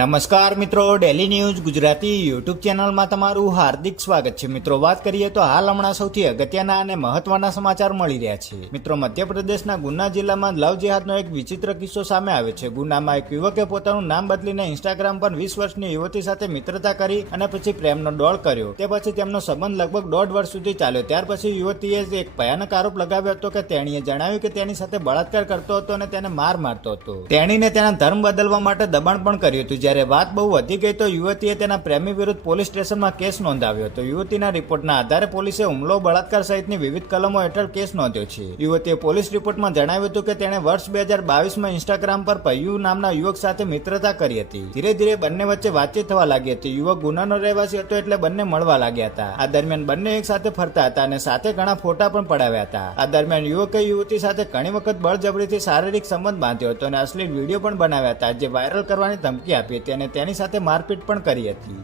નમસ્કાર મિત્રો, daily news Gujarati YouTube ચેનલમાં તમારું હાર્દિક સ્વાગત છે। મિત્રો, વાત કરીએ તો હાલ હમણાં સૌથી અગત્યના અને મહત્વના સમાચાર મળી રહ્યા છે। મિત્રો, મધ્યપ્રદેશના ગુના જિલ્લામાં લવ જેહાદનો એક વિચિત્ર કિસ્સો સામે આવ્યો છે। ગુનામાં એક યુવકે પોતાનું નામ બદલીને ઇન્સ્ટાગ્રામ પર 20 વર્ષની યુવતી સાથે મિત્રતા કરી અને પછી પ્રેમનો ડોળ કર્યો। તે પછી તેમનો સંબંધ લગભગ 1.5 વર્ષ સુધી ચાલ્યો। ત્યાર પછી યુવતીએ એક ભયાનક આરોપ લગાવ્યો હતો કે તેણીએ જણાવ્યું કે તેની સાથે બળાત્કાર કરતો હતો અને તેને માર મારતો હતો। તેણીને તેના ધર્મ બદલવા માટે દબાણ પણ કર્યું હતું। જ્યારે વાત બહુ વધી ગઈ તો યુવતીએ તેના પ્રેમી વિરુદ્ધ પોલીસ સ્ટેશનમાં કેસ નોંધાવ્યો હતો। યુવતીના રિપોર્ટના આધારે પોલીસે હુમલો, બળાત્કાર સહિતની વિવિધ કલમો હેઠળ કેસ નોંધ્યો છે। યુવતીએ પોલીસ રિપોર્ટમાં જણાવ્યું હતું કે તેણે વર્ષ 2022માં ઇન્સ્ટાગ્રામ પર પૈયુ નામના યુવક સાથે મિત્રતા કરી હતી। ધીરે ધીરે બંને વચ્ચે વાતચીત થવા લાગી હતી। યુવક ગુનાનો રહેવાસી હતો એટલે બંને મળવા લાગ્યા હતા। આ દરમિયાન બંને એક સાથે ફરતા હતા અને સાથે ઘણા ફોટા પણ પડાવ્યા હતા। આ દરમિયાન યુવકે યુવતી સાથે ઘણી વખત બળજબરીથી શારીરિક સંબંધ બાંધ્યો હતો અને અશ્લીલ વિડીયો પણ બનાવ્યા હતા, જે વાયરલ કરવાની ધમકી આપી હતી અને તેની સાથે મારપીટ પણ કરી હતી।